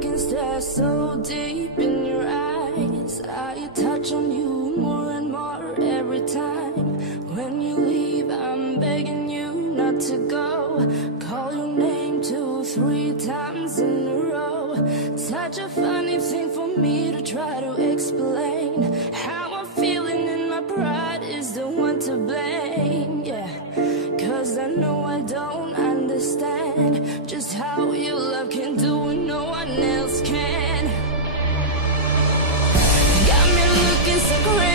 can stare so deep in your eyes. I touch on you more and more every time. When you leave, I'm begging you not to go. Call your name 2, 3 times in a row. Such a funny thing for me to try to explain. How I'm feeling and my pride is the one to blame. Yeah, 'cause I know I don't understand just how your love can do what no one else can. Got me looking so crazy.